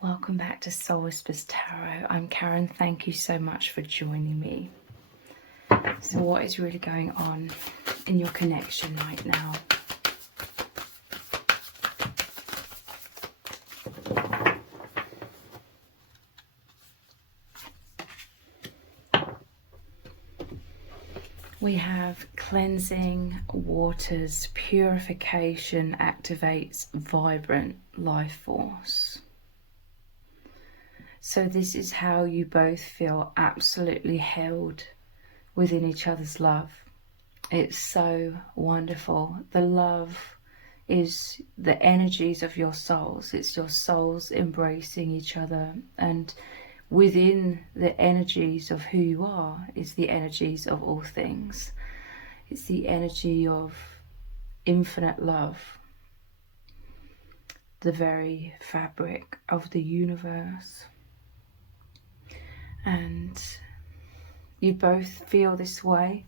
Welcome back to Soul Whispers Tarot. I'm Karen. Thank you so much for joining me. So what is really going on in your connection right now? We have cleansing waters, purification activates vibrant life force. So this is how you both feel absolutely held within each other's love. It's so wonderful. The love is the energies of your souls. It's your souls embracing each other, and within the energies of who you are is the energies of all things. It's the energy of infinite love, the very fabric of the universe. And you both feel this way,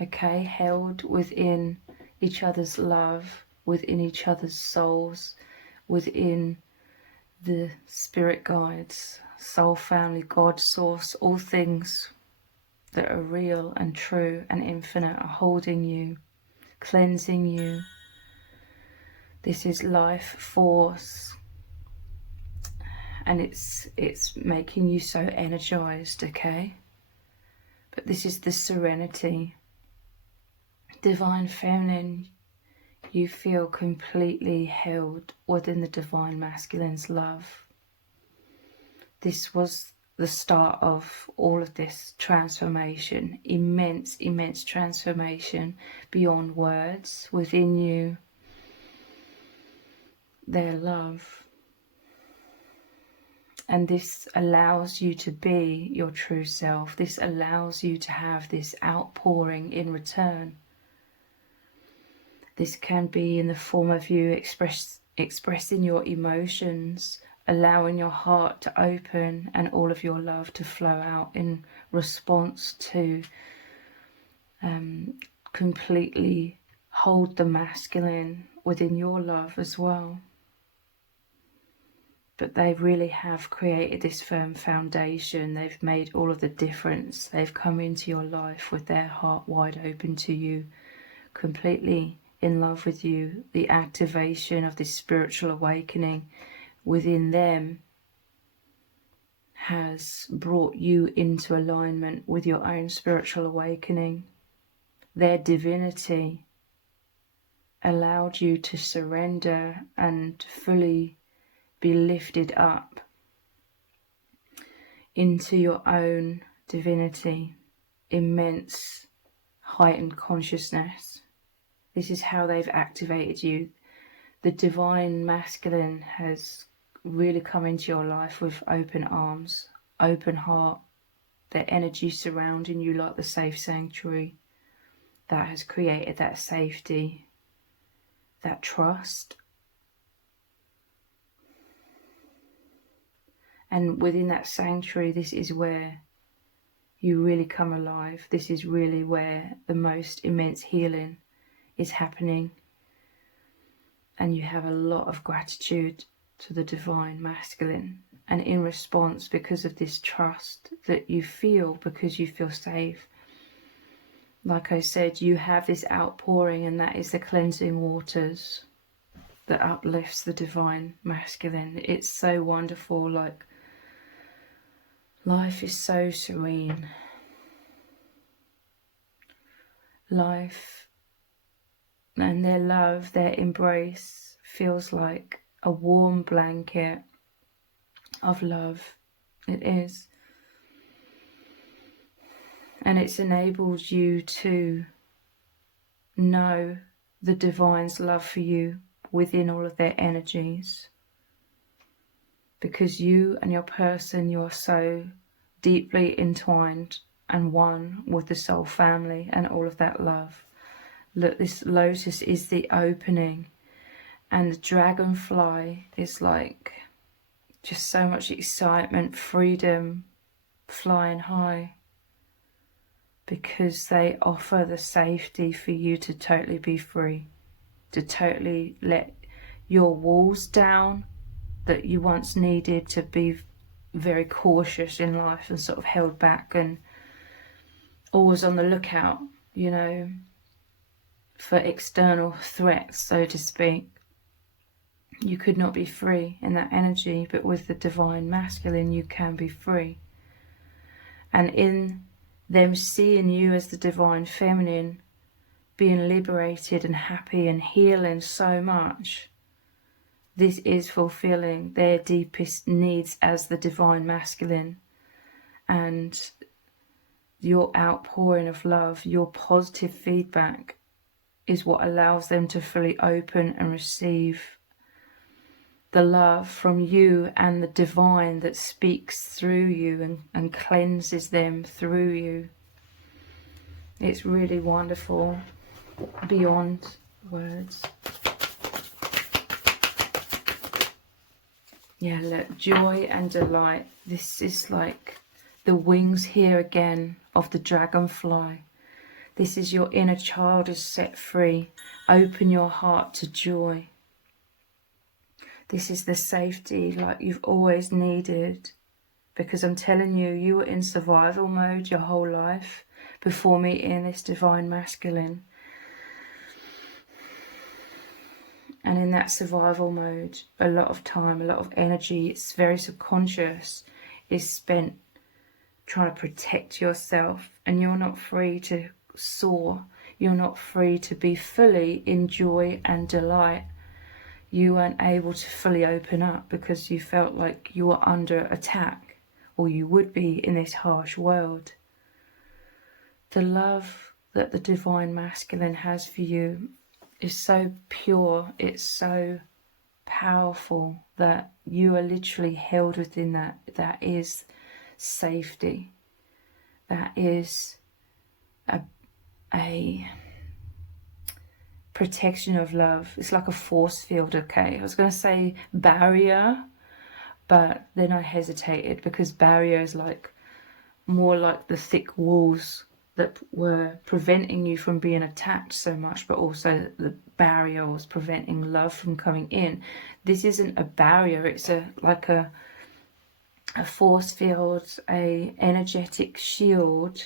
okay, held within each other's love, within each other's souls, within the spirit guides, soul family, God, source, all things that are real and true and infinite are holding you, cleansing you. This is life force, and it's making you so energized, okay? But this is the serenity. Divine feminine, you feel completely held within the divine masculine's love. This was the start of all of this transformation, immense transformation beyond words within you, their love. And this allows you to be your true self. This allows you to have this outpouring in return. This can be in the form of you expressing your emotions, allowing your heart to open and all of your love to flow out in response to completely hold the masculine within your love as well. But they really have created this firm foundation. They've made all of the difference. They've come into your life with their heart wide open to you, completely in love with you. The activation of this spiritual awakening within them has brought you into alignment with your own spiritual awakening. Their divinity allowed you to surrender and fully be lifted up into your own divinity, immense heightened consciousness. This is how they've activated you. The divine masculine has really come into your life with open arms, open heart, their energy surrounding you like the safe sanctuary that has created that safety, that trust. And within that sanctuary, this is where you really come alive. This is really where the most immense healing is happening. And you have a lot of gratitude to the divine masculine. And in response, because of this trust that you feel, because you feel safe, like I said, you have this outpouring, and that is the cleansing waters that uplifts the divine masculine. It's so wonderful. Like, life is so serene. Life and their love, their embrace feels like a warm blanket of love. It is. And it's enabled you to know the divine's love for you within all of their energies. Because you and your person, you are so deeply entwined and one with the soul family and all of that love. Look, this lotus is the opening, and the dragonfly is like just so much excitement, freedom, flying high, because they offer the safety for you to totally be free, to totally let your walls down, that you once needed to be very cautious in life and sort of held back and always on the lookout, you know, for external threats, so to speak. You could not be free in that energy, but with the divine masculine you can be free. And in them seeing you as the divine feminine, being liberated and happy and healing so much, this is fulfilling their deepest needs as the divine masculine. And your outpouring of love, your positive feedback, is what allows them to fully open and receive the love from you and the divine that speaks through you and cleanses them through you. It's really wonderful, beyond words. Yeah, look, joy and delight. This is like the wings here again of the dragonfly. This is your inner child is set free. Open your heart to joy. This is the safety like you've always needed. Because I'm telling you, you were in survival mode your whole life before meeting this divine masculine. And in that survival mode, a lot of time, a lot of energy, it's very subconscious, is spent trying to protect yourself. And you're not free to soar. You're not free to be fully in joy and delight. You weren't able to fully open up because you felt like you were under attack, or you would be in this harsh world. The love that the divine masculine has for you is so pure, it's so powerful that you are literally held within that. That is safety. That is a protection of love. It's like a force field, okay? I was going to say barrier, but then I hesitated because barrier is like more like the thick walls that were preventing you from being attacked so much, but also the barrier was preventing love from coming in. This isn't a barrier, it's like a force field, a energetic shield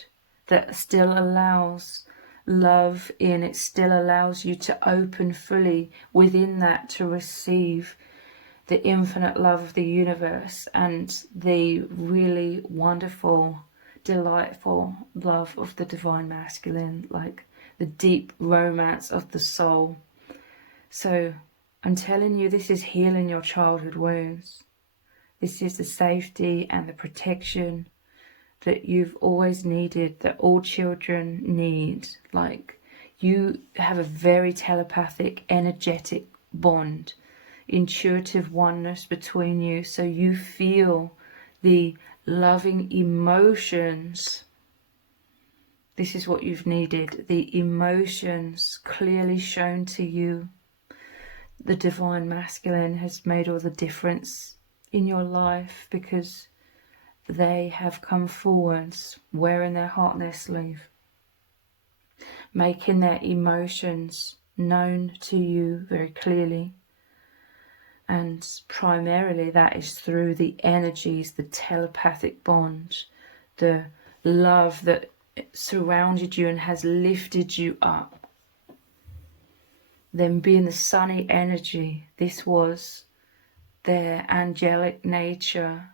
that still allows love in. It still allows you to open fully within that to receive the infinite love of the universe and the really wonderful, delightful love of the divine masculine, like the deep romance of the soul. So I'm telling you, this is healing your childhood wounds. This is the safety and the protection that you've always needed, that all children need. Like, you have a very telepathic, energetic bond, intuitive oneness between you, so you feel the loving emotions. This is what you've needed, the emotions clearly shown to you. The divine masculine has made all the difference in your life because they have come forwards wearing their heart on their sleeve, making their emotions known to you very clearly. And primarily that is through the energies, the telepathic bond, the love that surrounded you and has lifted you up. Them being the sunny energy, this was their angelic nature,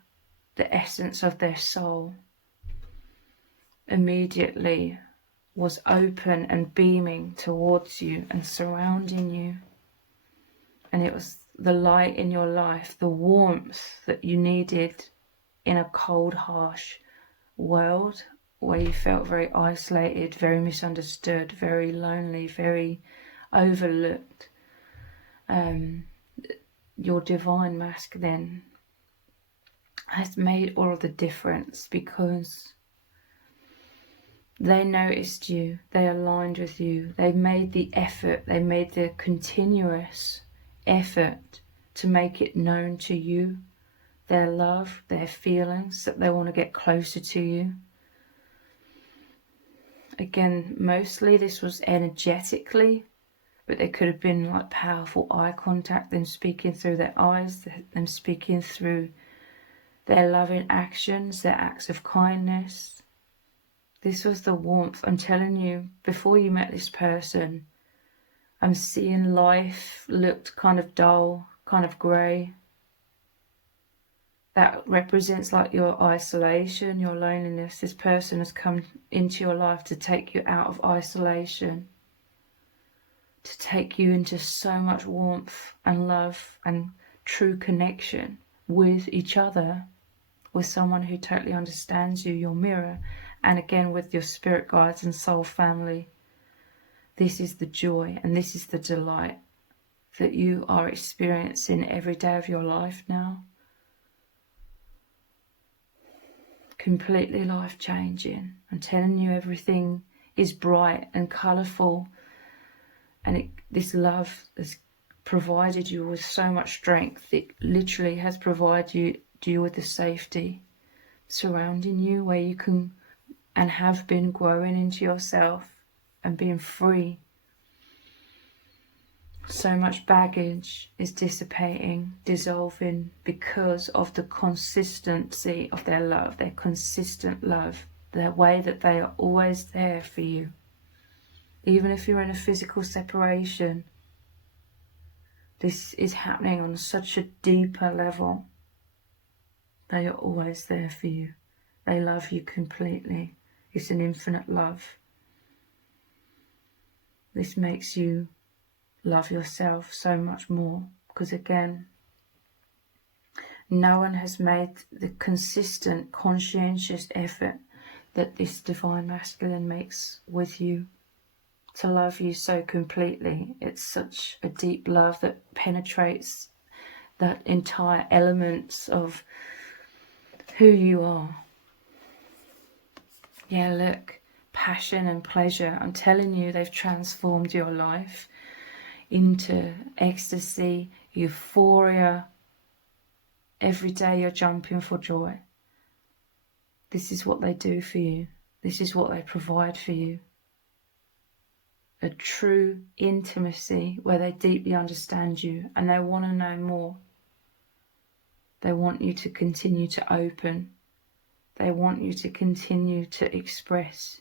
the essence of their soul, immediately was open and beaming towards you and surrounding you. And it was the light in your life, the warmth that you needed in a cold, harsh world where you felt very isolated, very misunderstood, very lonely, very overlooked. Your divine masculine has made all of the difference because they noticed you, they aligned with you, they made the effort, they made the continuous effort to make it known to you, their love, their feelings, that they want to get closer to you. Again, mostly this was energetically, but there could have been like powerful eye contact, them speaking through their eyes, them speaking through their loving actions, their acts of kindness. This was the warmth. I'm telling you, before you met this person, I'm seeing life looked kind of dull, kind of grey. That represents like your isolation, your loneliness. This person has come into your life to take you out of isolation, to take you into so much warmth and love and true connection with each other, with someone who totally understands you, your mirror, and again with your spirit guides and soul family. This is the joy and this is the delight that you are experiencing every day of your life now. Completely life-changing. I'm telling you, everything is bright and colourful, and this love has provided you with so much strength. It literally has provided you with the safety surrounding you, where you can and have been growing into yourself and being free. So much baggage is dissipating, dissolving, because of the consistency of their love, their consistent love, the way that they are always there for you. Even if you're in a physical separation, this is happening on such a deeper level. They are always there for you. They love you completely. It's an infinite love. This makes you love yourself so much more, because again, no one has made the consistent, conscientious effort that this divine masculine makes with you to love you so completely. It's such a deep love that penetrates that entire elements of who you are. Yeah, look, passion and pleasure. I'm telling you, they've transformed your life into ecstasy, euphoria. Every day you're jumping for joy. This is what they do for you. This is what they provide for you. A true intimacy where they deeply understand you and they want to know more. They want you to continue to open. They want you to continue to express,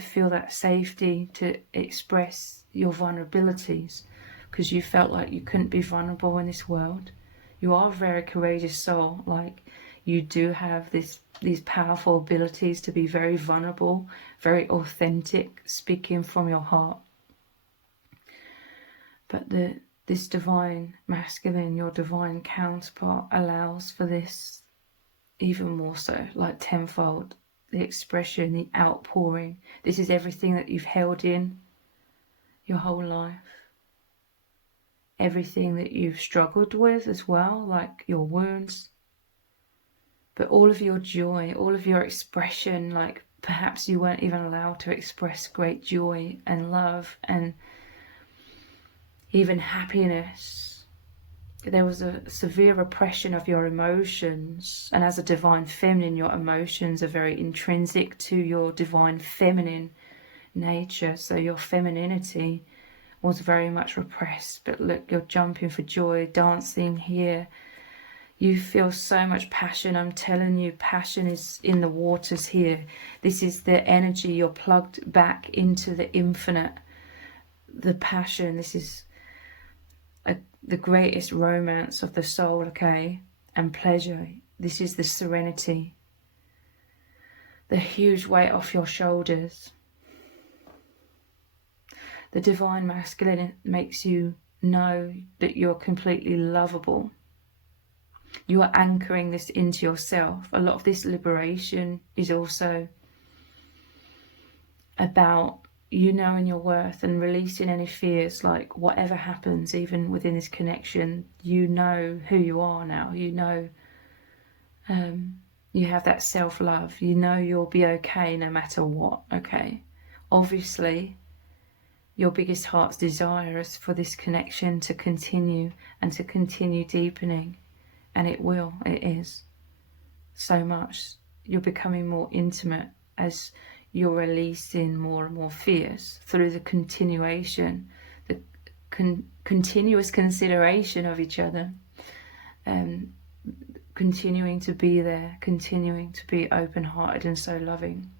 feel that safety to express your vulnerabilities, because you felt like you couldn't be vulnerable in this world. You are a very courageous soul. Like, you do have these powerful abilities to be very vulnerable, very authentic, speaking from your heart. But this divine masculine, your divine counterpart, allows for this even more so, like tenfold. The expression, the outpouring. This is everything that you've held in your whole life. Everything that you've struggled with as well, like your wounds. But all of your joy, all of your expression, like perhaps you weren't even allowed to express great joy and love and even happiness. There was a severe repression of your emotions, and as a divine feminine, your emotions are very intrinsic to your divine feminine nature, so your femininity was very much repressed. But look, you're jumping for joy, dancing here. You feel so much passion. I'm telling you, passion is in the waters here. This is the energy. You're plugged back into the infinite, the passion. This is the greatest romance of the soul, okay? And pleasure. This is the serenity. The huge weight off your shoulders. The divine masculine makes you know that you're completely lovable. You are anchoring this into yourself. A lot of this liberation is also about you knowing your worth and releasing any fears, like whatever happens, even within this connection, you know who you are now. You know, you have that self-love. You know you'll be okay no matter what, okay? Obviously, your biggest heart's desire is for this connection to continue and to continue deepening. And it will, it is. So much. You're becoming more intimate as you're releasing more and more fears through the continuation, continuous consideration of each other, continuing to be there, continuing to be open-hearted and so loving.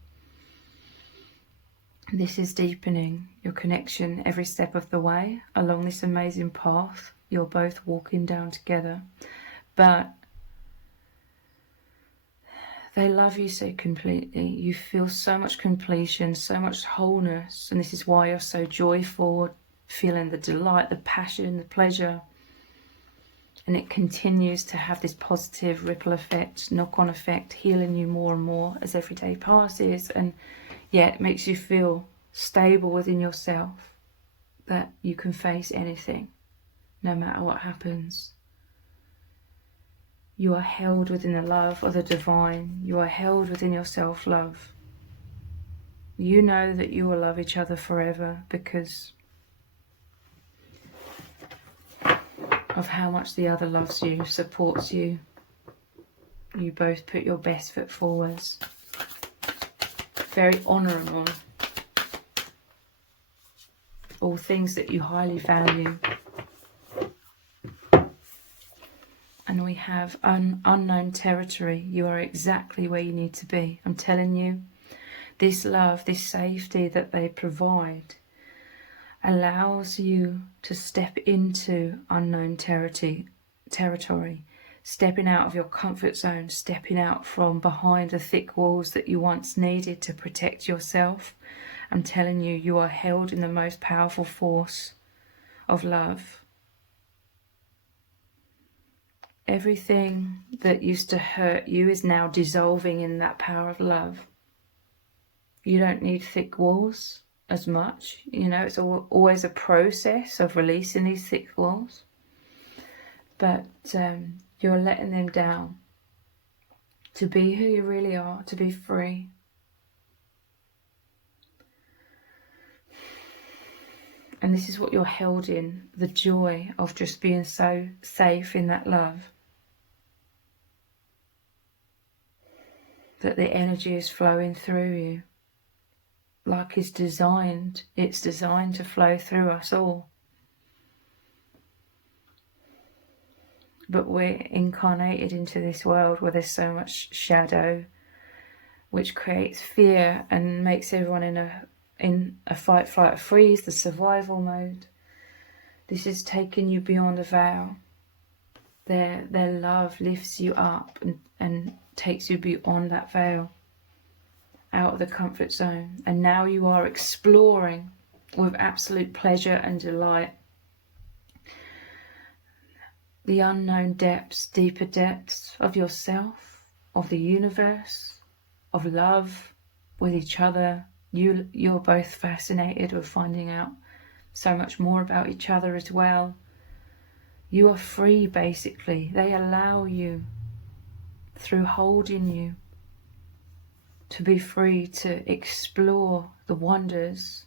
This is deepening your connection every step of the way along this amazing path you're both walking down together. But they love you so completely. You feel so much completion, so much wholeness, and this is why you're so joyful, feeling the delight, the passion, the pleasure. And it continues to have this positive ripple effect, knock-on effect, healing you more and more as every day passes. And yet it makes you feel stable within yourself, that you can face anything, no matter what happens. You are held within the love of the divine. You are held within your self-love. You know that you will love each other forever because of how much the other loves you, supports you. You both put your best foot forwards. Very honourable. All things that you highly value. And we have unknown territory. You are exactly where you need to be. I'm telling you, this love, this safety that they provide allows you to step into unknown territory, stepping out of your comfort zone, stepping out from behind the thick walls that you once needed to protect yourself. I'm telling you, you are held in the most powerful force of love. Everything that used to hurt you is now dissolving in that power of love. You don't need thick walls as much. You know, it's always a process of releasing these thick walls. But you're letting them down to be who you really are, to be free. And this is what you're held in, the joy of just being so safe in that love. That the energy is flowing through you. Like it's designed to flow through us all. But we're incarnated into this world where there's so much shadow, which creates fear and makes everyone in a fight, flight, or freeze, the survival mode. This is taking you beyond the veil. Their love lifts you up and takes you beyond that veil, out of the comfort zone. And now you are exploring with absolute pleasure and delight the unknown depths, deeper depths of yourself, of the universe, of love with each other. You're both fascinated with finding out so much more about each other as well. You are free, basically. They allow you, through holding you, to be free to explore the wonders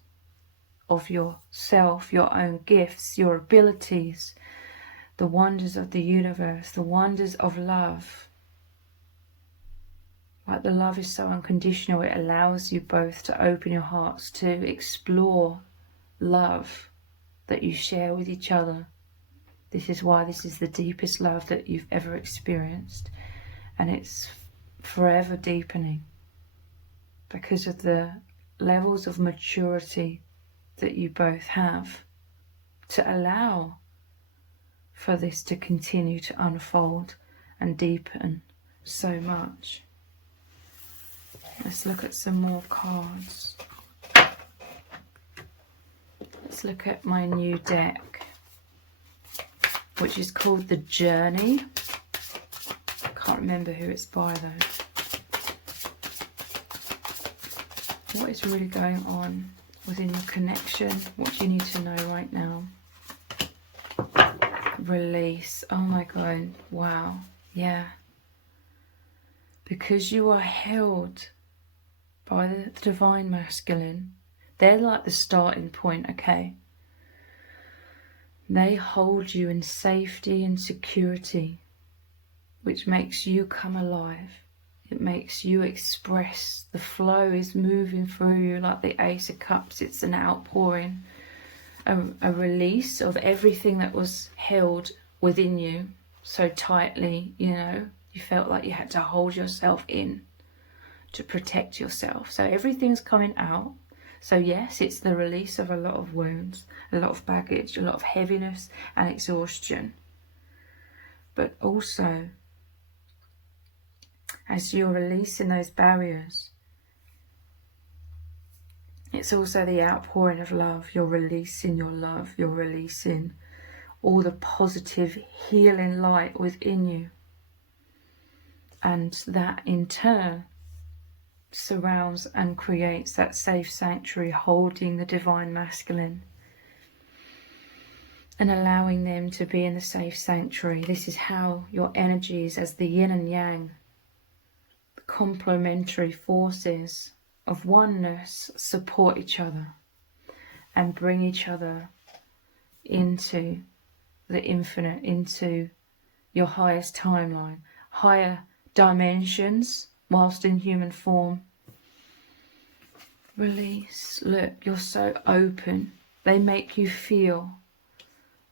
of yourself, your own gifts, your abilities, the wonders of the universe, the wonders of love. Like the love is so unconditional, it allows you both to open your hearts to explore love that you share with each other. This is why this is the deepest love that you've ever experienced. And it's forever deepening because of the levels of maturity that you both have to allow for this to continue to unfold and deepen so much. Let's look at some more cards. Let's look at my new deck, which is called The Journey. Can't remember who it's by though. What is really going on within your connection? What do you need to know right now? Release. Oh my God. Wow. Yeah. Because you are held by the divine masculine. They're like the starting point, okay? They hold you in safety and security, which makes you come alive. It makes you express. The flow is moving through you like the Ace of Cups. It's an outpouring a release of everything that was held within you so tightly, you know, you felt like you had to hold yourself in to protect yourself. So everything's coming out. So yes, it's the release of a lot of wounds, a lot of baggage, a lot of heaviness and exhaustion. But also, as you're releasing those barriers, it's also the outpouring of love. You're releasing your love. You're releasing all the positive healing light within you. And that in turn surrounds and creates that safe sanctuary, holding the divine masculine and allowing them to be in the safe sanctuary. This is how your energies, as the yin and yang, the complementary forces of oneness, support each other and bring each other into the infinite, into your highest timeline, higher dimensions whilst in human form. Release. Look, you're so open. They make you feel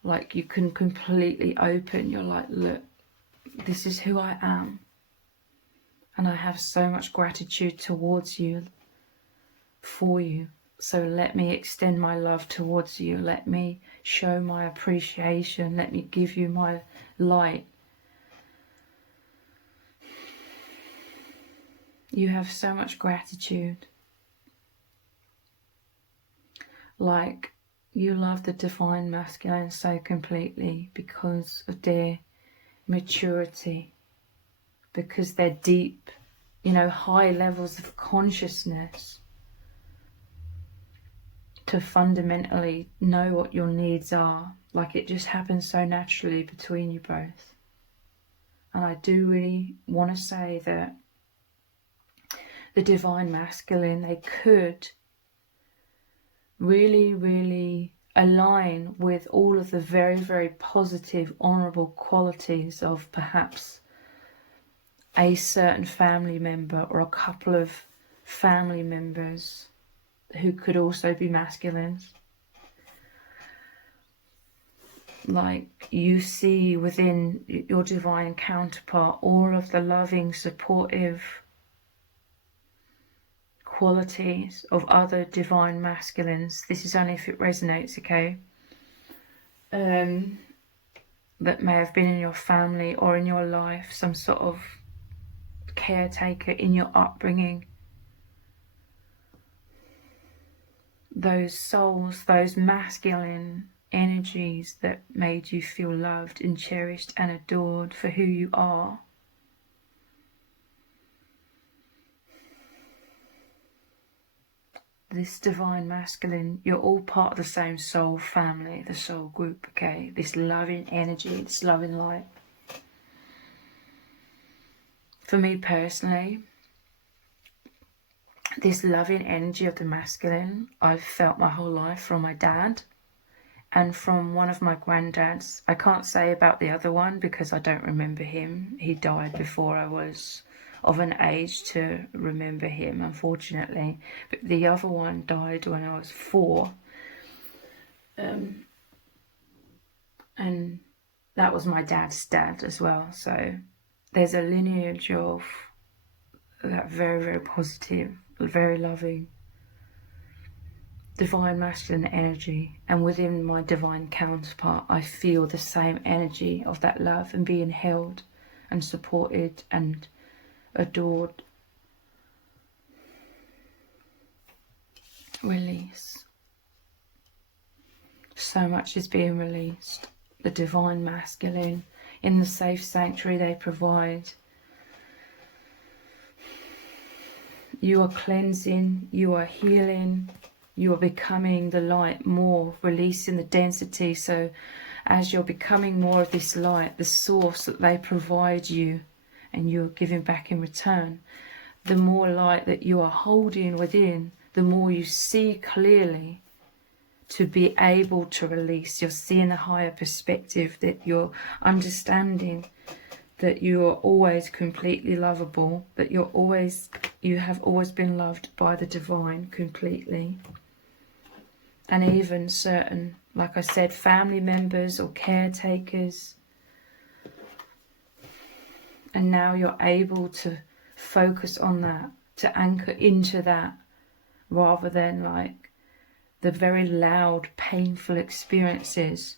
like you can completely open. You're like, look, this is who I am. And I have so much gratitude towards you, for you. So let me extend my love towards you. Let me show my appreciation. Let me give you my light. You have so much gratitude. Like, you love the divine masculine so completely because of their maturity, because they're deep, you know, high levels of consciousness to fundamentally know what your needs are. Like, it just happens so naturally between you both. And I do really want to say that the divine masculine, they could really, really align with all of the very, very positive, honourable qualities of perhaps a certain family member or a couple of family members who could also be masculines. Like, you see within your divine counterpart all of the loving, supportive qualities of other divine masculines. This is only if it resonates, okay? That may have been in your family or in your life, some sort of caretaker in your upbringing. Those souls, those masculine energies that made you feel loved and cherished and adored for who you are. This divine masculine, you're all part of the same soul family, the soul group, okay? This loving energy, this loving light. For me personally, this loving energy of the masculine, I've felt my whole life from my dad and from one of my granddads. I can't say about the other one because I don't remember him. He died before I was of an age to remember him, unfortunately. But the other one died when I was 4. And that was my dad's dad as well. So there's a lineage of that very, very positive, very loving, divine masculine energy. And within my divine counterpart, I feel the same energy of that love and being held and supported and adored. Release. So much is being released. The divine masculine in the safe sanctuary they provide. You are cleansing, you are healing, you are becoming the light more, releasing the density. So as you're becoming more of this light, the source that they provide you, and you're giving back in return, the more light that you are holding within, the more you see clearly to be able to release. You're seeing a higher perspective, that you're understanding that you are always completely lovable, that you have always been loved by the divine completely. And even certain like I said, family members or caretakers. And now you're able to focus on that, to anchor into that, rather than like the very loud, painful experiences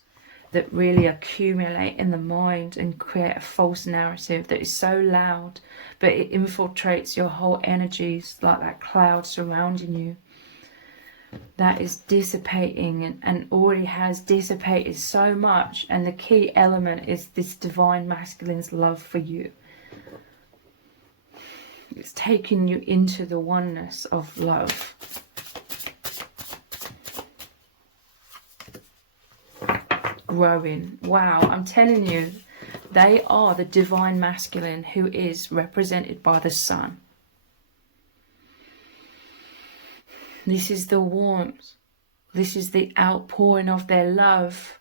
that really accumulate in the mind and create a false narrative that is so loud, but it infiltrates your whole energies like that cloud surrounding you. That is dissipating and already has dissipated so much. And the key element is this divine masculine's love for you. It's taking you into the oneness of love. Growing. Wow, I'm telling you, they are the divine masculine who is represented by the sun. This is the warmth. This is the outpouring of their love.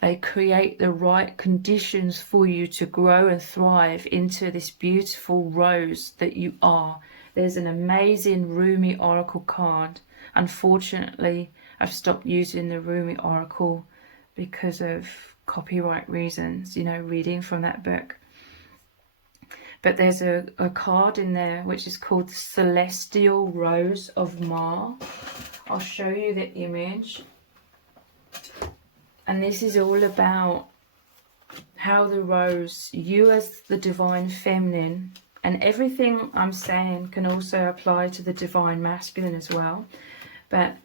They create the right conditions for you to grow and thrive into this beautiful rose that you are. There's an amazing Rumi Oracle card. Unfortunately, I've stopped using the Rumi Oracle because of copyright reasons, you know, reading from that book. But there's a card in there which is called Celestial Rose of Ma. I'll show you the image. And this is all about how the rose, you as the divine feminine, and everything I'm saying can also apply to the divine masculine as well. But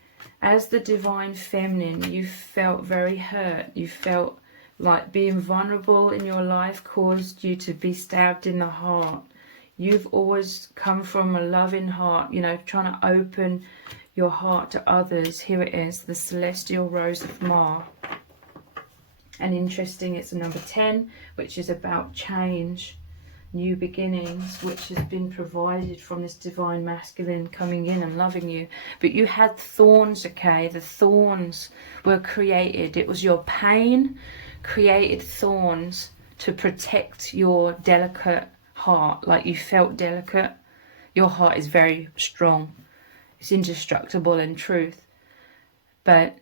as the divine feminine, you felt very hurt. You felt like being vulnerable in your life caused you to be stabbed in the heart. You've always come from a loving heart, you know, trying to open your heart to others. Here it is, the Celestial Rose of Ma. And interesting, it's a number 10, which is about change, new beginnings, which has been provided from this divine masculine coming in and loving you. But you had thorns, okay? The thorns were created. It was your pain created thorns to protect your delicate heart. Like, you felt delicate. Your heart is very strong. It's indestructible in truth. But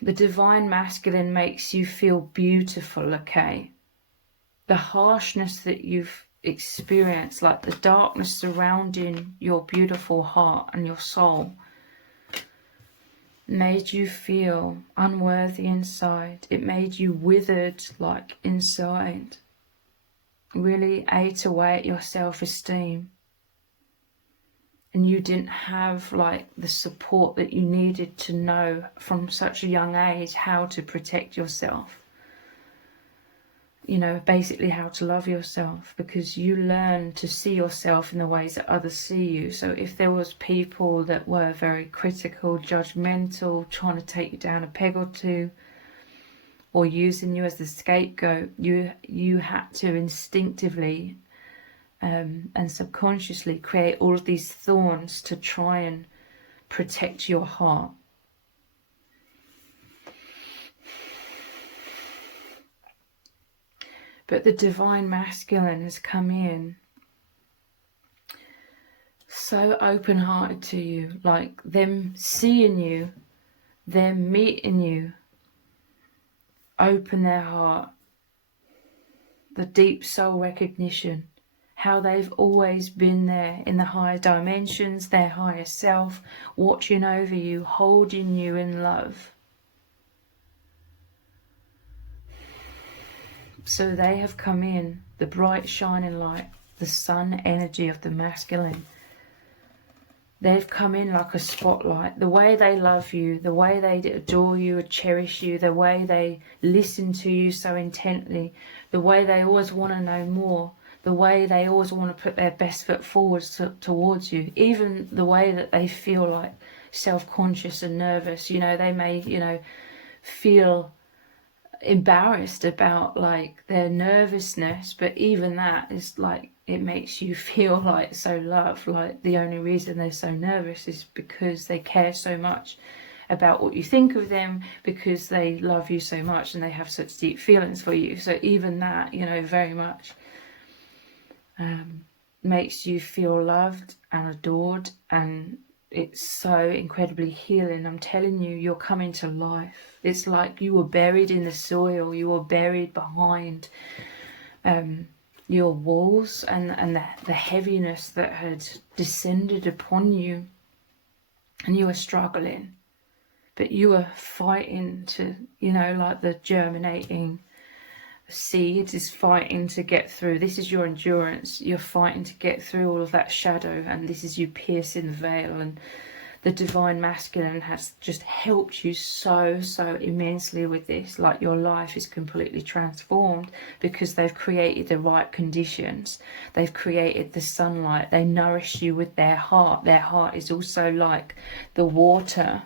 the divine masculine makes you feel beautiful, okay? The harshness that you've experienced, like the darkness surrounding your beautiful heart and your soul, made you feel unworthy inside. It made you withered, like, inside. Really ate away at your self-esteem. And you didn't have, like, the support that you needed to know from such a young age how to protect yourself. You know, basically how to love yourself, because you learn to see yourself in the ways that others see you. So if there was people that were very critical, judgmental, trying to take you down a peg or two, or using you as the scapegoat, you had to instinctively and subconsciously create all of these thorns to try and protect your heart. But the divine masculine has come in so open-hearted to you, like them seeing you, them meeting you, open their heart, the deep soul recognition, how they've always been there in the higher dimensions, their higher self, watching over you, holding you in love. So they have come in, the bright shining light, the sun energy of the masculine. They've come in like a spotlight. The way they love you, the way they adore you and cherish you, the way they listen to you so intently, the way they always want to know more, the way they always want to put their best foot forward towards you, even the way that they feel like self-conscious and nervous. You know, they may, you know, feel embarrassed about like their nervousness, but even that is like, it makes you feel like so loved. Like the only reason they're so nervous is because they care so much about what you think of them, because they love you so much and they have such deep feelings for you. So even that, you know, very much makes you feel loved and adored and it's so incredibly healing. I'm telling you, you're coming to life. It's like you were buried in the soil. You were buried behind your walls and the heaviness that had descended upon you, and you were struggling, but you were fighting to, you know, like the germinating seed is fighting to get through. This is your endurance. You're fighting to get through all of that shadow, and this is you piercing the veil. And the divine masculine has just helped you so immensely with this. Like, your life is completely transformed because they've created the right conditions. They've created the sunlight. They nourish you with their heart. Their heart is also like the water,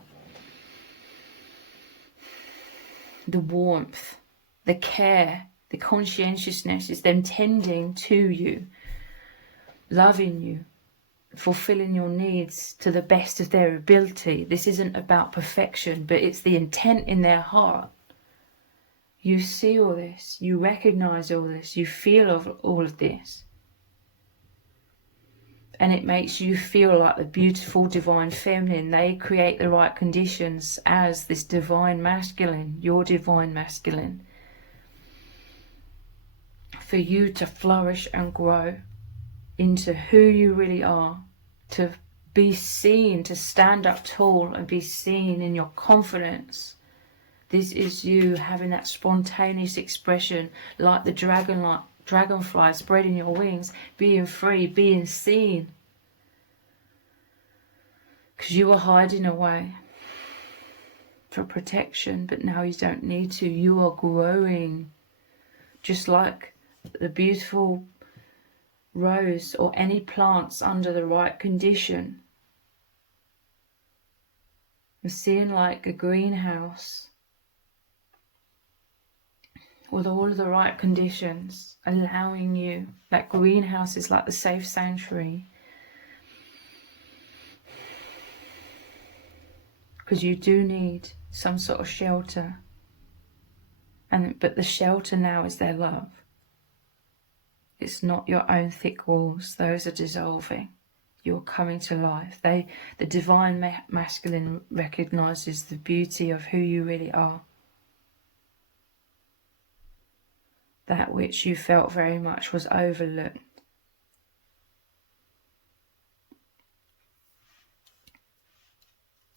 the warmth, the care, the conscientiousness is them tending to you, loving you, fulfilling your needs to the best of their ability. This isn't about perfection, but it's the intent in their heart. You see all this, you recognize all this, you feel of all of this. And it makes you feel like the beautiful divine feminine. They create the right conditions as this divine masculine, your divine masculine, for you to flourish and grow into who you really are, to be seen, to stand up tall and be seen in your confidence. This is you having that spontaneous expression, like the dragonfly spreading your wings, being free, being seen. Because you were hiding away for protection, but now you don't need to. You are growing, just like the beautiful rose or any plants under the right condition. I'm seeing like a greenhouse with all of the right conditions, allowing you. That greenhouse is like the safe sanctuary, because you do need some sort of shelter, but the shelter now is their love. It's not your own thick walls. Those are dissolving. You're coming to life. The divine masculine recognizes the beauty of who you really are. That which you felt very much was overlooked.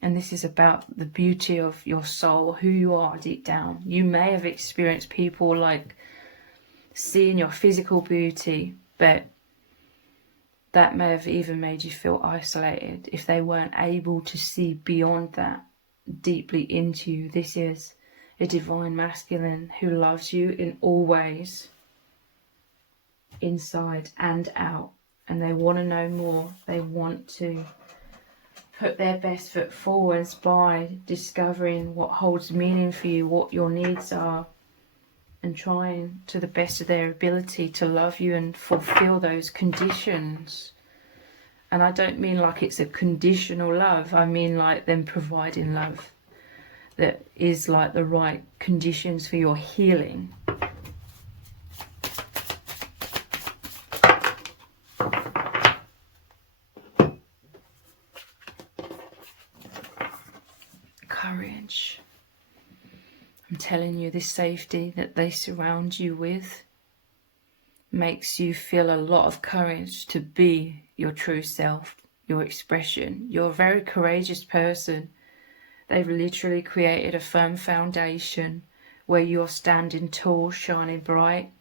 And this is about the beauty of your soul, who you are deep down. You may have experienced people like seeing your physical beauty, but that may have even made you feel isolated if they weren't able to see beyond that, deeply into you. This is a divine masculine who loves you in all ways, inside and out, and they want to know more. They want to put their best foot forwards by discovering what holds meaning for you, what your needs are, and trying to the best of their ability to love you and fulfill those conditions. And I don't mean like it's a conditional love. I mean like them providing love that is like the right conditions for your healing. Courage. I'm telling you, this safety that they surround you with makes you feel a lot of courage to be your true self, your expression. You're a very courageous person. They've literally created a firm foundation where you're standing tall, shining bright,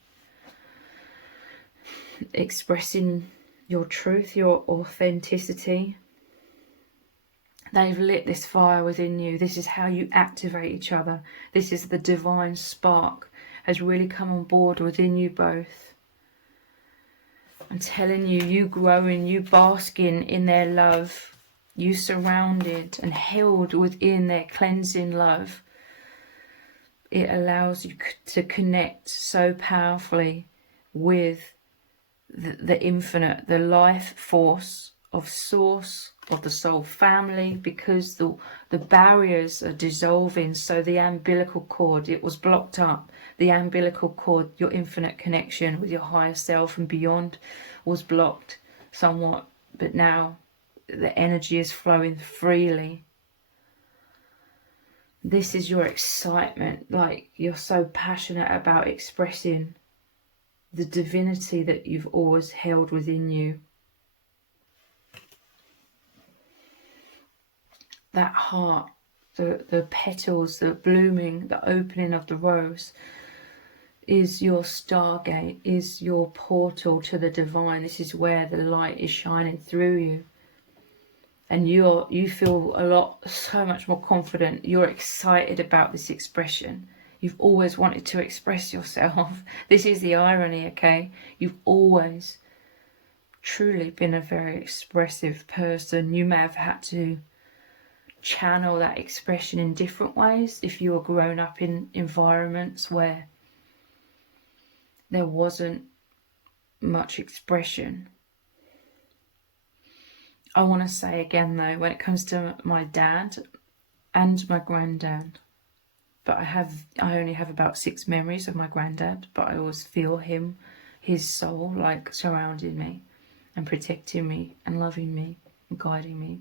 expressing your truth, your authenticity. They've lit this fire within you. This is how you activate each other. This is the divine spark has really come on board within you both. I'm telling you, you growing, you basking in their love, you surrounded and held within their cleansing love. It allows you to connect so powerfully with the infinite, the life force of source, of the soul family, because the barriers are dissolving. So the umbilical cord, it was blocked up. The umbilical cord, your infinite connection with your higher self and beyond, was blocked somewhat, but now the energy is flowing freely. This is your excitement, like you're so passionate about expressing the divinity that you've always held within you. That heart, the petals, the blooming, the opening of the rose is your stargate, is your portal to the divine. This is where the light is shining through you. And you feel so much more confident. You're excited about this expression. You've always wanted to express yourself. This is the irony, okay? You've always truly been a very expressive person. You may have had to channel that expression in different ways if you were grown up in environments where there wasn't much expression. I want to say again though, when it comes to my dad and my granddad, but I only have about 6 memories of my granddad, but I always feel him, his soul, like surrounding me and protecting me and loving me and guiding me.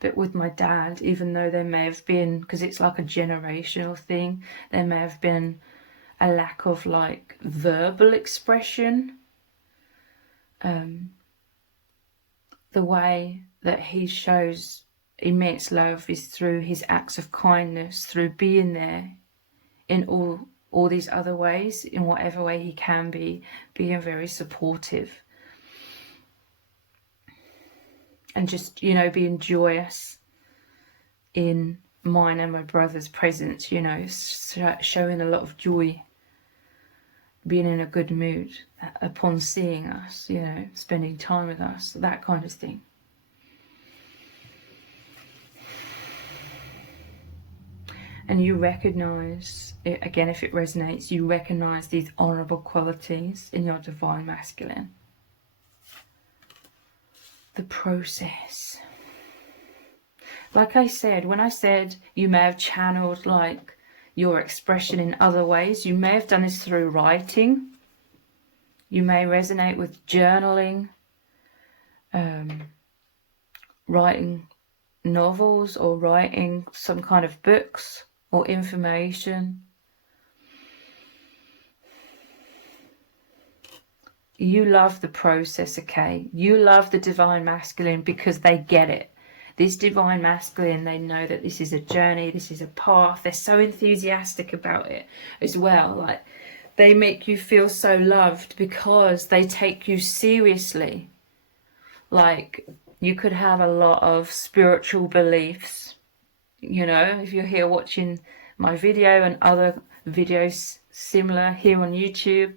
But with my dad, even though there may have been, because it's like a generational thing, there may have been a lack of like verbal expression. The way that he shows immense love is through his acts of kindness, through being there in all these other ways, in whatever way he can be, being very supportive. And just, you know, being joyous in mine and my brother's presence, you know, showing a lot of joy, being in a good mood upon seeing us, you know, spending time with us, that kind of thing. And you recognize, again, if it resonates, you recognize these honorable qualities in your divine masculine. The process. Like I said, when I said you may have channeled like your expression in other ways, you may have done this through writing. You may resonate with journaling, writing novels or writing some kind of books or information. You love the process, okay? You love the divine masculine because they get it. This divine masculine, they know that this is a journey, this is a path. They're so enthusiastic about it as well. Like, they make you feel so loved because they take you seriously. Like, you could have a lot of spiritual beliefs, you know, if you're here watching my video and other videos similar here on YouTube.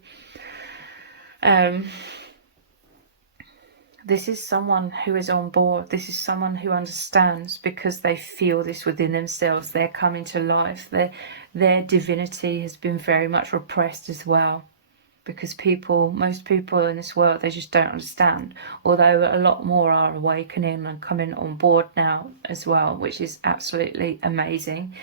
This is someone who is on board. This is someone who understands because they feel this within themselves. They're coming to life. Their divinity has been very much repressed as well, because most people in this world, they just don't understand. Although a lot more are awakening and coming on board now as well, which is absolutely amazing.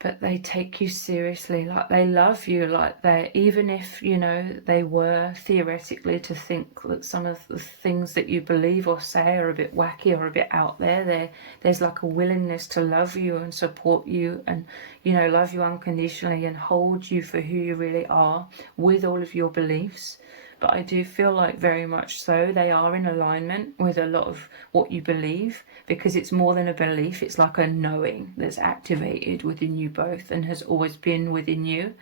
But they take you seriously, like they love you, like even if, you know, they were theoretically to think that some of the things that you believe or say are a bit wacky or a bit out there, there's like a willingness to love you and support you and, you know, love you unconditionally and hold you for who you really are with all of your beliefs. But I do feel like very much so they are in alignment with a lot of what you believe, because it's more than a belief. It's like a knowing that's activated within you both and has always been within you,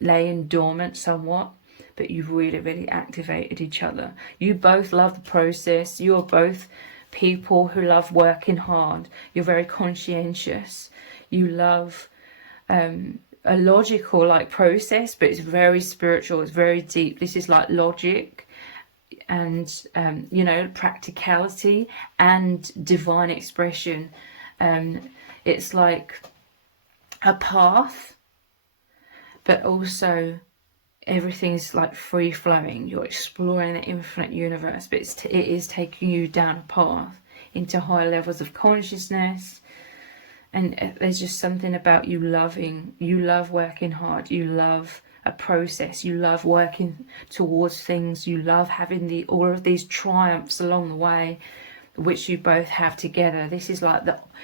laying dormant somewhat, but you've really, really activated each other. You both love the process. You're both people who love working hard. You're very conscientious. You love a logical like process, but it's very spiritual, it's very deep. This is like logic and you know, practicality and divine expression. It's like a path, but also everything's like free flowing. You're exploring the infinite universe, but it is taking you down a path into higher levels of consciousness. And there's just something about you love working hard. You love a process. You love working towards things. You love having all of these triumphs along the way, which you both have together. This is like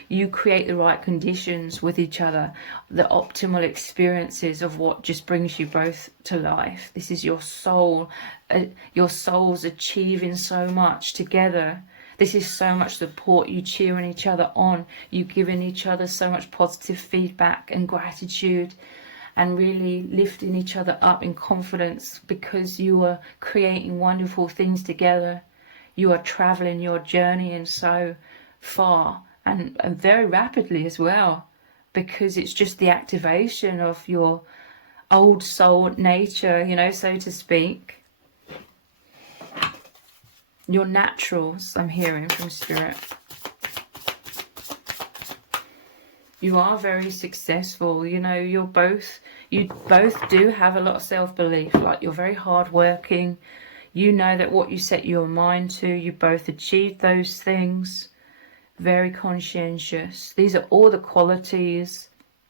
you create the right conditions with each other, the optimal experiences of what just brings you both to life. This is your soul, your souls achieving so much together. This is so much support, you cheering each other on, you giving each other so much positive feedback and gratitude, and really lifting each other up in confidence, because you are creating wonderful things together. You are traveling your journey in so far, and very rapidly as well, because it's just the activation of your old soul nature, you know, so to speak. Your naturals, I'm hearing from Spirit. You are very successful, you know, you both do have a lot of self-belief, like you're very hardworking. You know that what you set your mind to, you both achieve those things. Very conscientious. These are all the qualities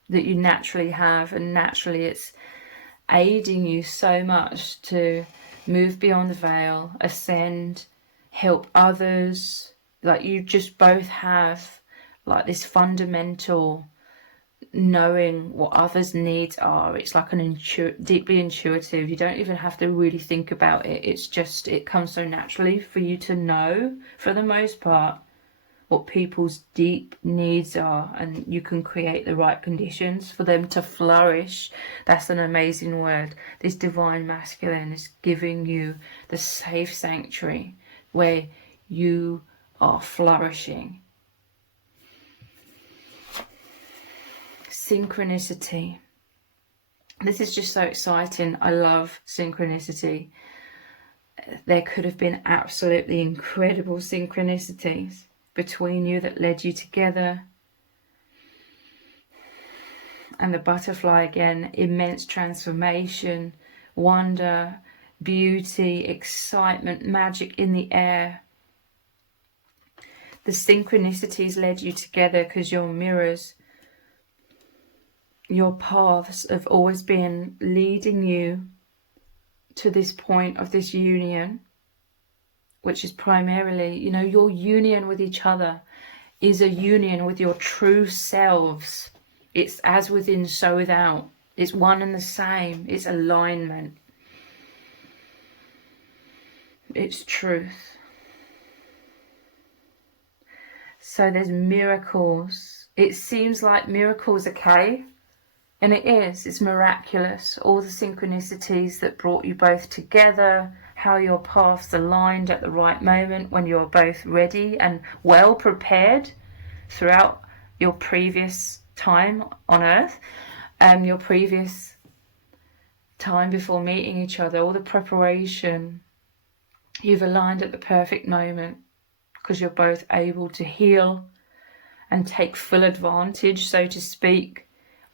that you naturally have, and naturally it's aiding you so much to move beyond the veil, ascend, help others. Like you just both have like this fundamental knowing what others' needs are. It's like an deeply intuitive. You don't even have to really think about it. It's just, it comes so naturally for you to know, for the most part, what people's deep needs are, and you can create the right conditions for them to flourish. That's an amazing word. This divine masculine is giving you the safe sanctuary where you are flourishing. Synchronicity. This is just so exciting. I love synchronicity. There could have been absolutely incredible synchronicities between you that led you together. And the butterfly again, immense transformation, wonder, beauty, excitement, magic in the air. The synchronicities led you together because you're mirrors. Your paths have always been leading you to this point of this union, which is primarily, you know, your union with each other is a union with your true selves. It's as within, so without. It's one and the same. It's alignment. It's truth. So there's miracles. It seems like miracles, okay? And it is. It's miraculous. All the synchronicities that brought you both together, how your paths aligned at the right moment when you're both ready and well prepared throughout your previous time on earth, your previous time before meeting each other, all the preparation. You've aligned at the perfect moment because you're both able to heal and take full advantage, so to speak,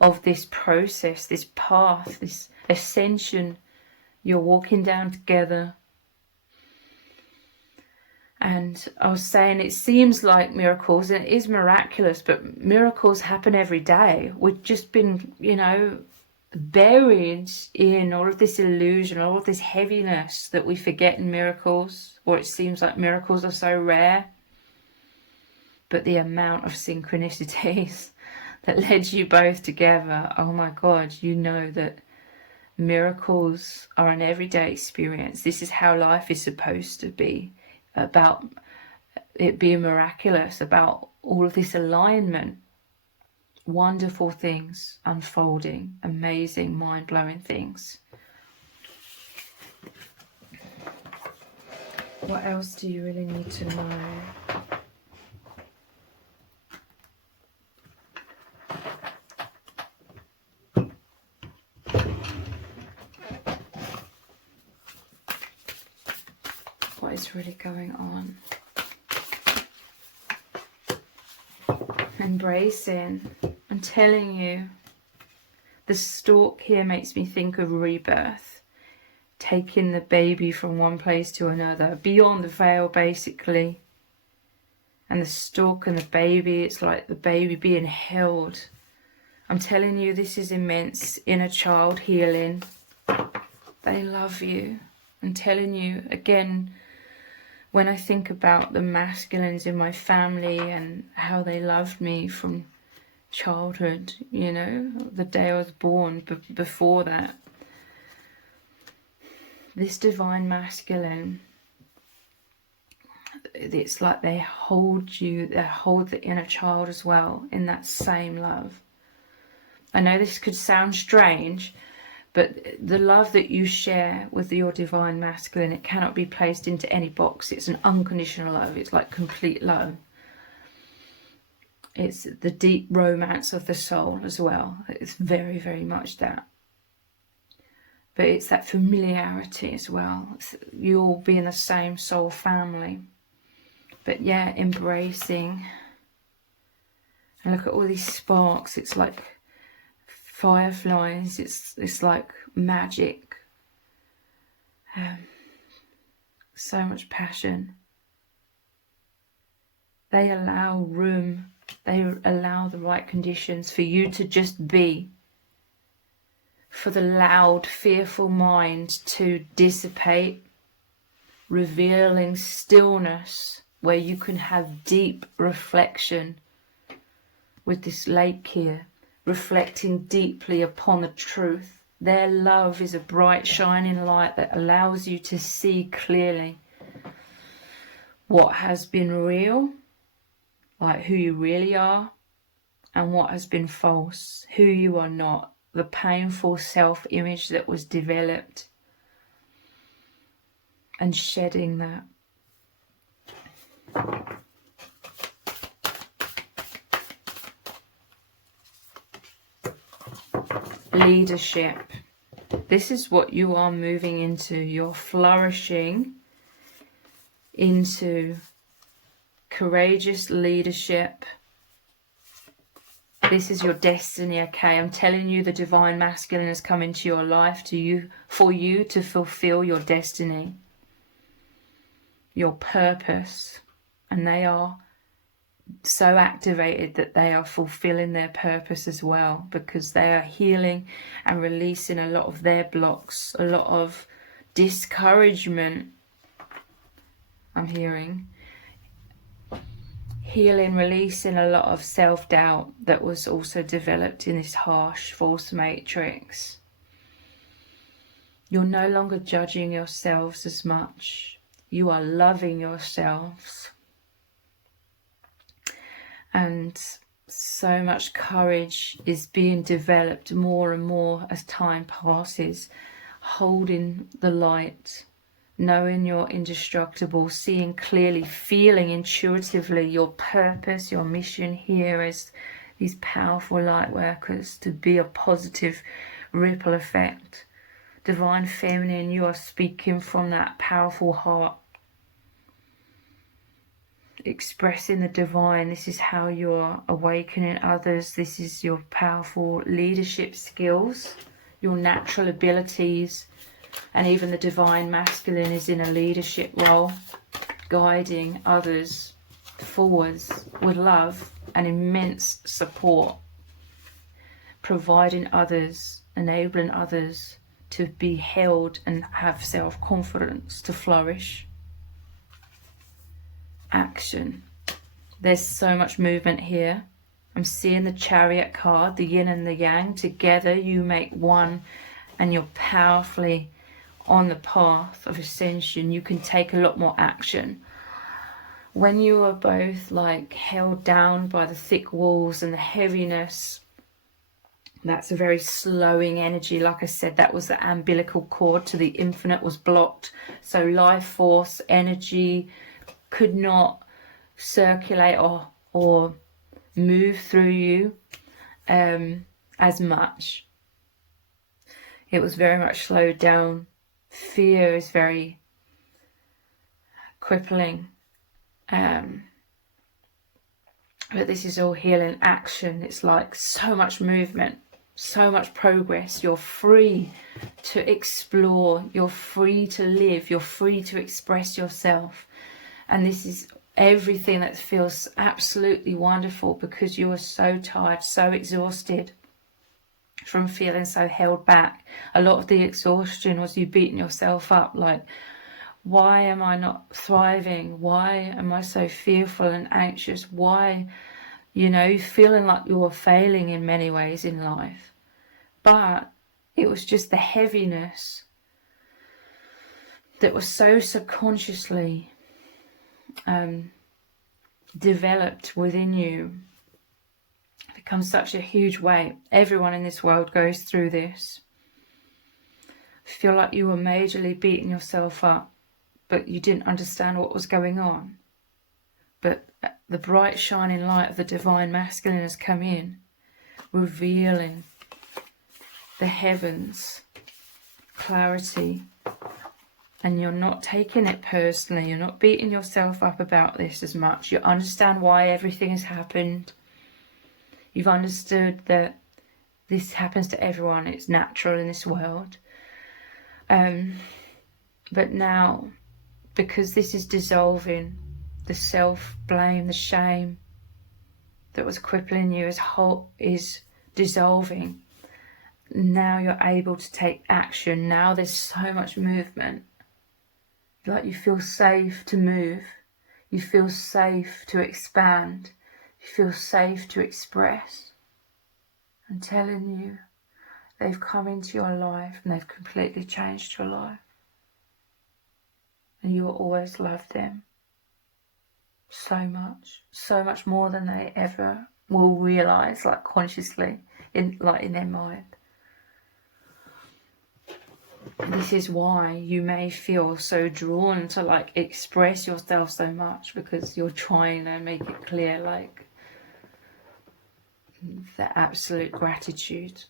of this process, this path, this ascension you're walking down together. And I was saying, it seems like miracles, and it is miraculous, but miracles happen every day. We've just been, you know, buried in all of this illusion, all of this heaviness that we forget in miracles, or it seems like miracles are so rare. But the amount of synchronicities that led you both together, oh my God, you know that miracles are an everyday experience. This is how life is supposed to be, about it being miraculous, about all of this alignment, wonderful things unfolding, amazing, mind-blowing things. What else do you really need to know? What is really going on? Embracing. I'm telling you, the stalk here makes me think of rebirth, taking the baby from one place to another, beyond the veil basically. And the stalk and the baby, it's like the baby being held. I'm telling you, this is immense inner child healing. They love you. I'm telling you, again, when I think about the masculines in my family and how they loved me from childhood, you know, the day I was born, before that, this divine masculine, it's like they hold you, they hold the inner child as well in that same love. I know this could sound strange, but the love that you share with your divine masculine, it cannot be placed into any box. It's an unconditional love. It's like complete love. It's the deep romance of the soul as well. It's very, very much that. But it's that familiarity as well. You all be in the same soul family. But yeah, embracing. And look at all these sparks. It's like fireflies. It's like magic. So much passion. They allow room. They allow the right conditions for you to just be. For the loud, fearful mind to dissipate, revealing stillness where you can have deep reflection with this lake here, reflecting deeply upon the truth. Their love is a bright, shining light that allows you to see clearly what has been real, like who you really are, and what has been false, who you are not. The painful self-image that was developed, and shedding that. Leadership. This is what you are moving into. You're flourishing into courageous leadership. This is your destiny, okay? I'm telling you, the divine masculine has come into your life for you to fulfill your destiny, your purpose. And they are so activated that they are fulfilling their purpose as well, because they are healing and releasing a lot of their blocks, a lot of discouragement, I'm hearing. Healing, releasing a lot of self-doubt that was also developed in this harsh, false matrix. You're no longer judging yourselves as much. You are loving yourselves. And so much courage is being developed more and more as time passes, holding the light, knowing you're indestructible, seeing clearly, feeling intuitively your purpose, your mission here as these powerful light workers, to be a positive ripple effect. Divine Feminine, you are speaking from that powerful heart, expressing the divine. This is how you're awakening others. This is your powerful leadership skills, your natural abilities. And even the divine masculine is in a leadership role, guiding others forwards with love and immense support, providing others, enabling others to be held and have self-confidence to flourish. Action. There's so much movement here. I'm seeing the Chariot card, the yin and the yang. Together you make one, and you're powerfully on the path of ascension. You can take a lot more action. When you are both like held down by the thick walls and the heaviness, that's a very slowing energy. Like I said, that was the umbilical cord to the infinite was blocked. So life force, energy could not circulate or move through you as much. It was very much slowed down. Fear is very crippling. But this is all healing action. It's like so much movement, so much progress. You're free to explore. You're free to live. You're free to express yourself. And this is everything that feels absolutely wonderful, because you are so tired, so exhausted. from feeling so held back. A lot of the exhaustion was you beating yourself up, like, why am I not thriving? Why am I so fearful and anxious? Why, feeling like you were failing in many ways in life. But it was just the heaviness that was so subconsciously developed within you. It becomes such a huge weight. Everyone in this world goes through this. Feel like you were majorly beating yourself up, but you didn't understand what was going on. But the bright shining light of the divine masculine has come in, revealing the heavens, clarity, and you're not taking it personally. You're not beating yourself up about this as much. You understand why everything has happened. You've understood that this happens to everyone. It's natural in this world. But now, because this is dissolving, the self-blame, the shame that was crippling you is dissolving. Now you're able to take action. Now there's so much movement. Like you feel safe to move. You feel safe to expand. You feel safe to express. I'm telling you, they've come into your life and they've completely changed your life. And you will always love them so much more than they ever will realise, like consciously, in their mind. This is why you may feel so drawn to like express yourself so much, because you're trying to make it clear, like, the absolute gratitude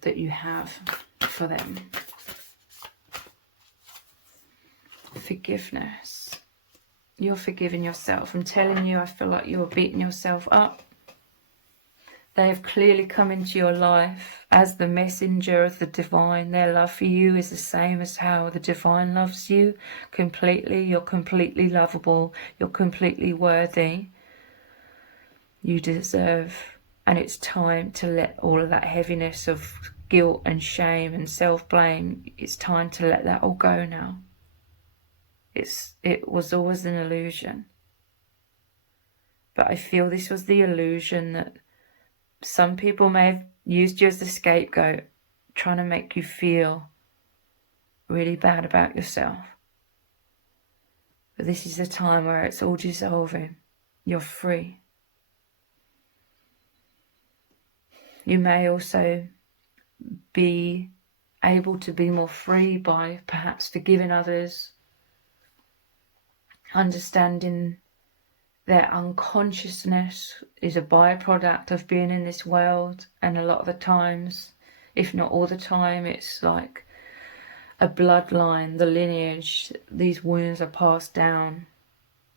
that you have for them. Forgiveness. You're forgiving yourself. I'm telling you, I feel like you're beating yourself up. They have clearly come into your life as the messenger of the divine. Their love for you is the same as how the divine loves you completely. You're completely lovable. You're completely worthy. You deserve, and it's time to let all of that heaviness of guilt and shame and self-blame, it's time to let that all go now. It was always an illusion. But I feel this was the illusion that some people may have used you as the scapegoat, trying to make you feel really bad about yourself. But this is the time where it's all dissolving. You're free. You may also be able to be more free by perhaps forgiving others, understanding their unconsciousness is a byproduct of being in this world, and a lot of the times, if not all the time, it's like a bloodline, the lineage. These wounds are passed down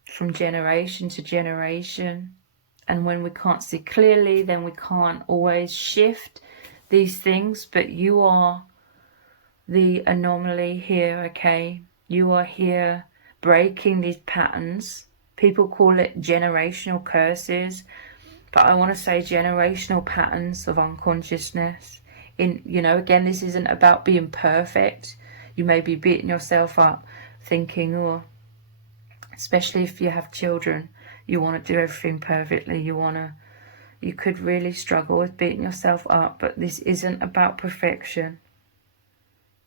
from generation to generation, and when we can't see clearly, then we can't always shift these things. But you are the anomaly here, okay? You are here breaking these patterns. People call it generational curses, but I want to say generational patterns of unconsciousness. Again, this isn't about being perfect. You may be beating yourself up thinking, especially if you have children, you want to do everything perfectly. You could really struggle with beating yourself up, but this isn't about perfection.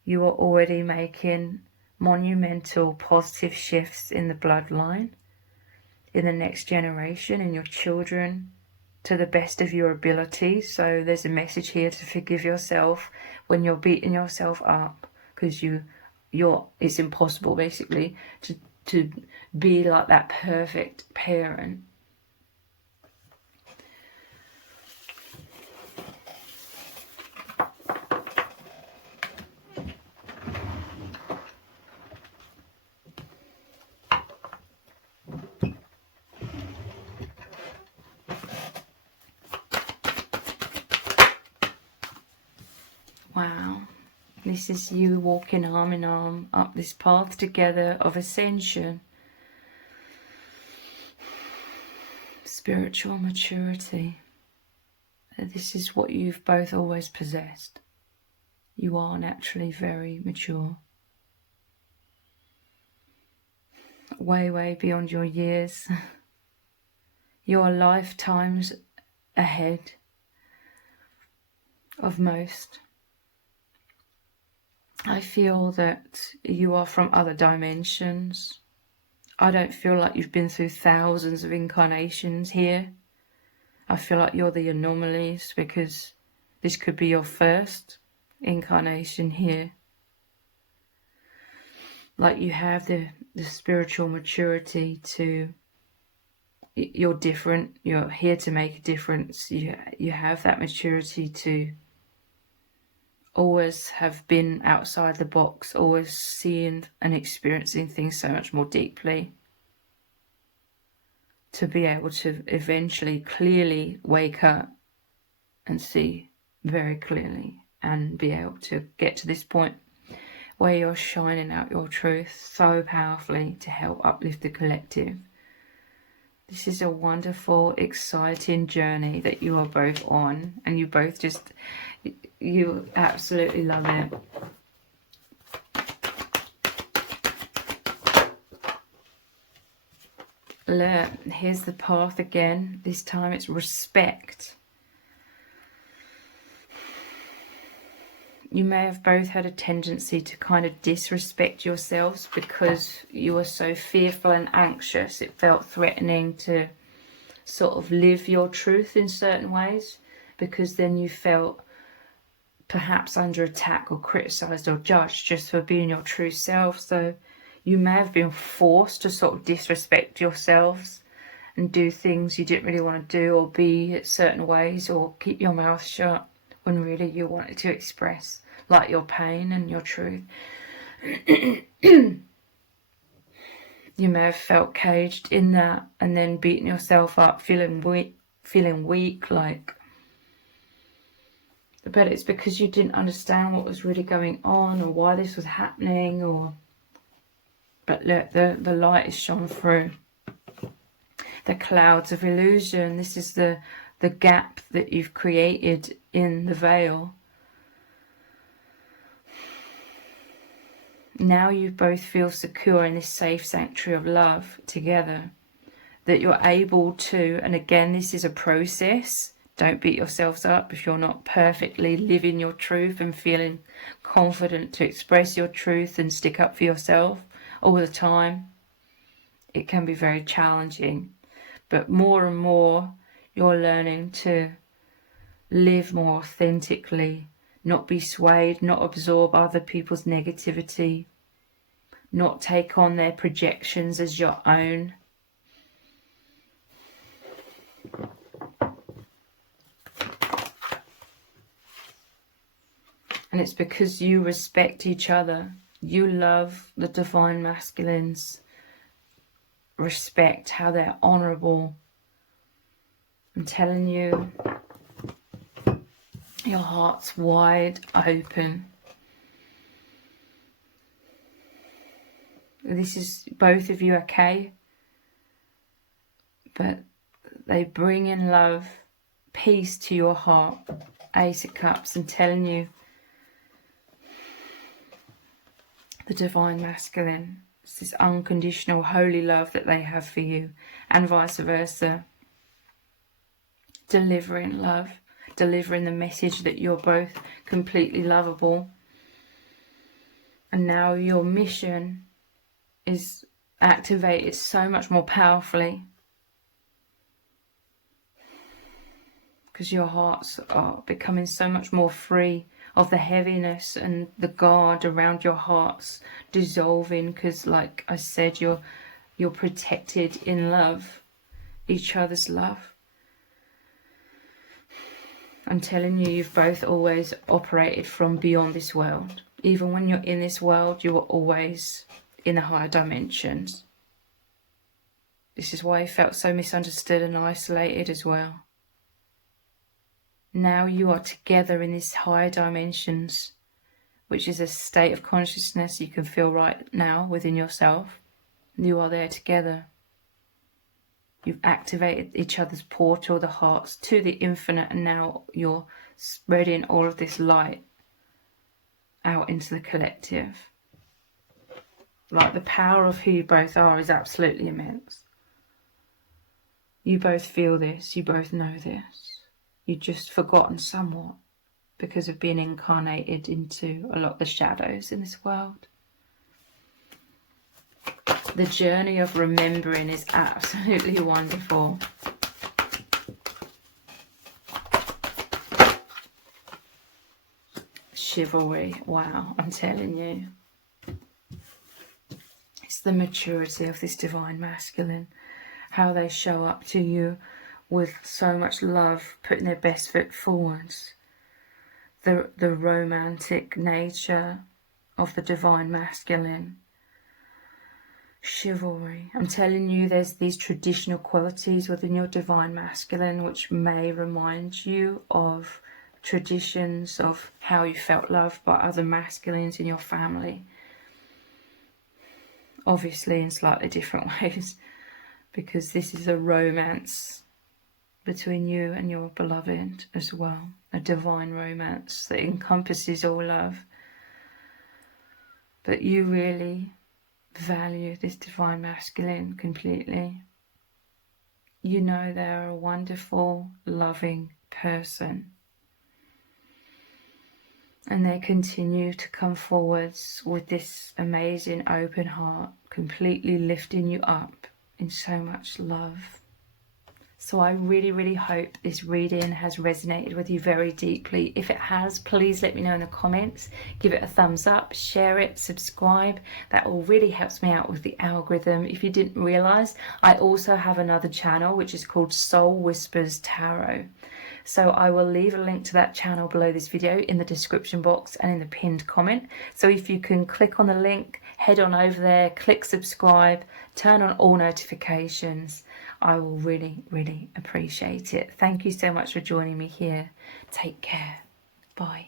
You are already making monumental positive shifts in the bloodline, in the next generation, in your children, to the best of your ability. So there's a message here to forgive yourself when you're beating yourself up, because it's impossible basically to be like that perfect parent. Wow, this is you walking arm in arm up this path together of ascension, spiritual maturity. this is what you've both always possessed. You are naturally very mature. Way, way beyond your years. Your lifetimes ahead of most. I feel that you are from other dimensions. I don't feel like you've been through thousands of incarnations here. I feel like you're the anomalies, because this could be your first incarnation here. Like you have the spiritual maturity to, you're different, you're here to make a difference. You have that maturity to always have been outside the box, always seeing and experiencing things so much more deeply, to be able to eventually clearly wake up and see very clearly, and be able to get to this point where you're shining out your truth so powerfully to help uplift the collective. This is a wonderful, exciting journey that you are both on, and you both just, you absolutely love it. Look, here's the path again. This time it's respect. You may have both had a tendency to kind of disrespect yourselves because you were so fearful and anxious. It felt threatening to sort of live your truth in certain ways, because then you felt perhaps under attack or criticised or judged just for being your true self. So you may have been forced to sort of disrespect yourselves and do things you didn't really want to do, or be certain ways, or keep your mouth shut when really you wanted to express like your pain and your truth. You may have felt caged in that, and then beating yourself up, feeling weak, like, but it's because you didn't understand what was really going on, or why this was happening, or, but look, the light is shone through the clouds of illusion. This is the gap that you've created in the veil. Now you both feel secure in this safe sanctuary of love together, that you're able to, and again, this is a process. Don't beat yourselves up if you're not perfectly living your truth and feeling confident to express your truth and stick up for yourself all the time. It can be very challenging, but more and more you're learning to live more authentically, not be swayed, not absorb other people's negativity, not take on their projections as your own. And it's because you respect each other. You love the divine masculines. Respect how they're honourable. I'm telling you, your heart's wide open. This is both of you, okay? But they bring in love, peace to your heart. Ace of Cups, and telling you, the divine masculine, it's this unconditional holy love that they have for you, and vice versa. Delivering love, delivering the message that you're both completely lovable. And now your mission is activated so much more powerfully, because your hearts are becoming so much more free of the heaviness, and the guard around your hearts dissolving, because like I said, you're protected in love, each other's love. I'm telling you, you've both always operated from beyond this world. Even when you're in this world, you are always in the higher dimensions. This is why you felt so misunderstood and isolated as well. Now you are together in these higher dimensions, which is a state of consciousness you can feel right now within yourself. You are there together. You've activated each other's portal, the hearts, to the infinite, and now you're spreading all of this light out into the collective. Like, the power of who you both are is absolutely immense. You both feel this, you both know this. You've just forgotten somewhat because of being incarnated into a lot of the shadows in this world. The journey of remembering is absolutely wonderful. Chivalry, wow, I'm telling you. It's the maturity of this divine masculine, how they show up to you with so much love, putting their best foot forwards. The romantic nature of the divine masculine. Chivalry. I'm telling you, there's these traditional qualities within your divine masculine which may remind you of traditions of how you felt loved by other masculines in your family. Obviously in slightly different ways, because this is a romance between you and your beloved as well. A divine romance that encompasses all love. But you really value this divine masculine completely. You know they're a wonderful, loving person. And they continue to come forwards with this amazing open heart, completely lifting you up in so much love. So I really, really hope this reading has resonated with you very deeply. If it has, please let me know in the comments. Give it a thumbs up, share it, subscribe. That all really helps me out with the algorithm. If you didn't realise, I also have another channel which is called Soul Whispers Tarot. So I will leave a link to that channel below this video in the description box and in the pinned comment. So if you can click on the link, head on over there, click subscribe, turn on all notifications. I will really, really appreciate it. Thank you so much for joining me here. Take care. Bye.